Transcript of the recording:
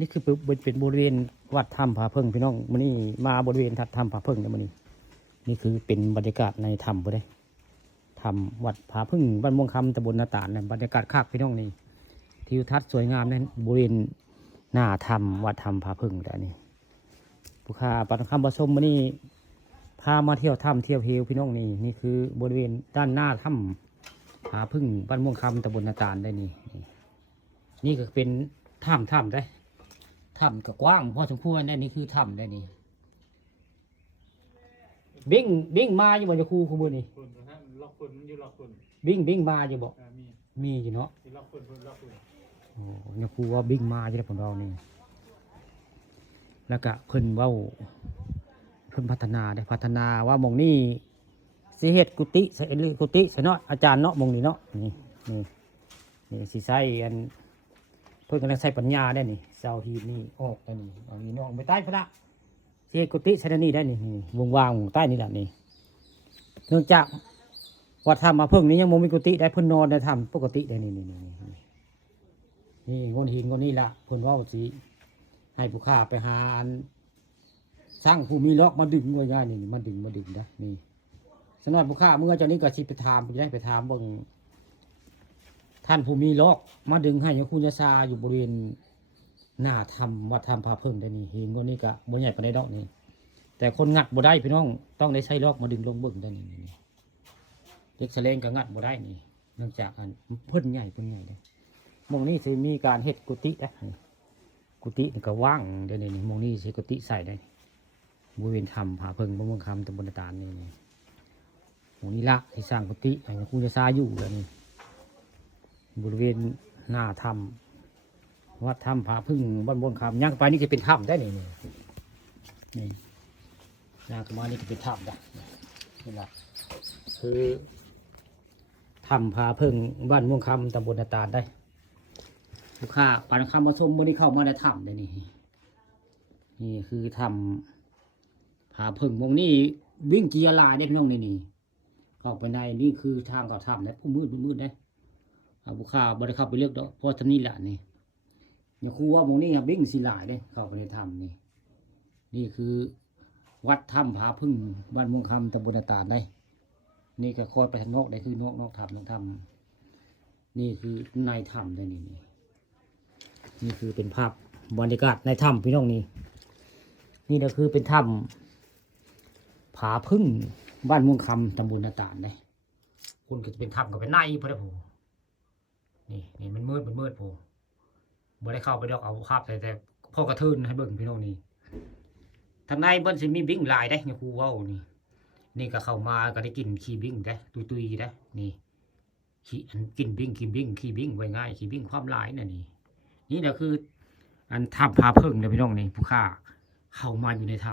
นี่คือเป็นบริเวณวัดถ้ำผาเพิ่งพี่น้องมื้อนี้มาบริเวณถ้ำผาเพิ่งเนี่ยมื้อนี้นี่คือเป็นบรรยากาศในถ้ำบ่ได้ถ้ำวัดผาพึ่งบ้านม่วงคำตำบลนาตาลเนี่ยบรรยากาศคักพี่น้องนี่ทิวทัศน์สวยงามนั่นบริเวณหน้าถ้ำวัดถ้ำผาพึ่งแต่นี่ผู้ค้าปัตคำผสมมื้อนี้พามาเที่ยวถ้ำเที่ยวเพลพี่น้องนี่คือบริเวณด้านหน้าถ้ำผาพึ่งบ้านม่วงคำตำบลนาตาลได้นี่ก็เป็นถ้ำได้ถ้ำก็กว้างพอสมควรได้นี่คือถ้ำได้นี่บิ้งมาอยู่บ่จะครูมือนี่คนฮะล็อกคนมันอยู่ล็อกคนบิ้งมาอยู่บ่มีมีอยู่เนาะล็อกคนล็อกคนโอ้เนี่ยครูว่าบิ้งมาอยู่แล้วของเรานี่แล้วก็เพิ่นเว้าเพิ่นพัฒนาว่าหม่องนี้สิเฮ็ดกุฏิใส่กุฏิใส่เนาะอาจารย์เนาะหม่องนี้เนาะนี่สิใส่อันเพิ่นกำลังใส่ปัญญาได้นี่เสาหีบนี่ออกได้นี่เอานี่เนาะไปใต้พระสิเฮ็ดกุฏิใส่นี่ได้นี่วงวางใต้นี่แหละนี่เนื่องจากวัดถ้ำมาเพิ่งนี้ยังบ่มีกุฏิได้เพิ่นนอนในถ้ำปกติได้นี่งอนหินงอนนี่ละเพิ่นเว้าสิให้ผู้ค้าไปหาอันสร้างผู้มีล็อกมาดึงไว้ง่ายนี่มาดึงนะนี่สำหรับผู้ค้าเมื่อเจ้านี้ก็สิไปถามไปถามเบิ่งท่านผู้มีล็อกมาดึงให้ยาคุณยาซาอยู่บริเวณหน้าถ้ำวัดถ้ำผาเพิ่งได้นี่หินงอนนี่ก็บ่ใหญ่ปานใดดอกนี่แต่คนงัดบ่ได้พี่น้องต้องได้ใช้ล็อกมาดึงลงเบิ่งได้นี่เด็กแสลงก็งัดบ่ได้นี่เนื่องจากอันเพิ่นใหญ่เด้หม้องนี้สิมีการเฮ็ดกุฏินะกุฏินี่ก็ว่างเดี๋ยวนี้หม้องนี้สิกุฏิใส่ได้บริเวณถ้ำผาเพิ่งบ้านม่วงคำตำบลนาตาลนี่หม้องนี้ละที่สร้างกุฏิให้ครูจะซาอยู่แล้วนี่บริเวณหน้าถ้ำวัดถ้ำผาพึ่งบ้านม่วงคำย่างไปนี่จะเป็นถ้ำได้นี่ย่างเข้ามานี่จะเป็นถ้ำได้นี่ละคือถ้ำผาพึ่งบ้านม่วงคำตำบลนาตาลได้ลูกค้าปานคำผสมมื้อนี้เข้ามาในถ้ำได้นี่คือถ้ำผาพึ่งมองนี่วิ่งจีลายได้พี่น้องนี่เข้าไปในนี่คือทางเข้าถ้ำได้ผู้มืดได้ลูกค้าบ่ได้เข้าไปเลือกดอกเพราะทำนี่แหละนี่อย่าคูว่ามองนี่วิ่งสีลายได้เข้าไปในถ้ำนี่คือวัดถ้ำผาพึ่งบ้านม่วงคำตำบลนาตาลได้นี่ก็คอยไปทางนอกได้คือนอกถ้ำนี่คือในถ้ำได้นี่คือเป็นภาพบรรยากาศในถ้ำพี่น้องนี่ก็คือเป็นถ้ำผาพึ่งบ้านม่วงคำตำบลนาตาลได้คุณก็จะเป็นถ้ำกับเป็นในพระเดชผู้นี่มันมืดผู้บ่ได้เข้าไปดอกเอาภาพแต่พ่อกระทืนให้เบิ่งพี่น้องนี่ทางในเบิ่นสิมีบิ้งลายได้เนี่ยครูเว้านี่ก็เข้ามาก็ได้กินขี้บิ้งได้ตุยได้นี่ขี้อันกินบิ้งขี้บิ้งไว้ง่ายขี้บิ้งความลายนี่แหละคืออันถ้ำผาเพิ่งเนี่ยพี่น้องนี่ผู้ค้าเข้ามาอยู่ในถ้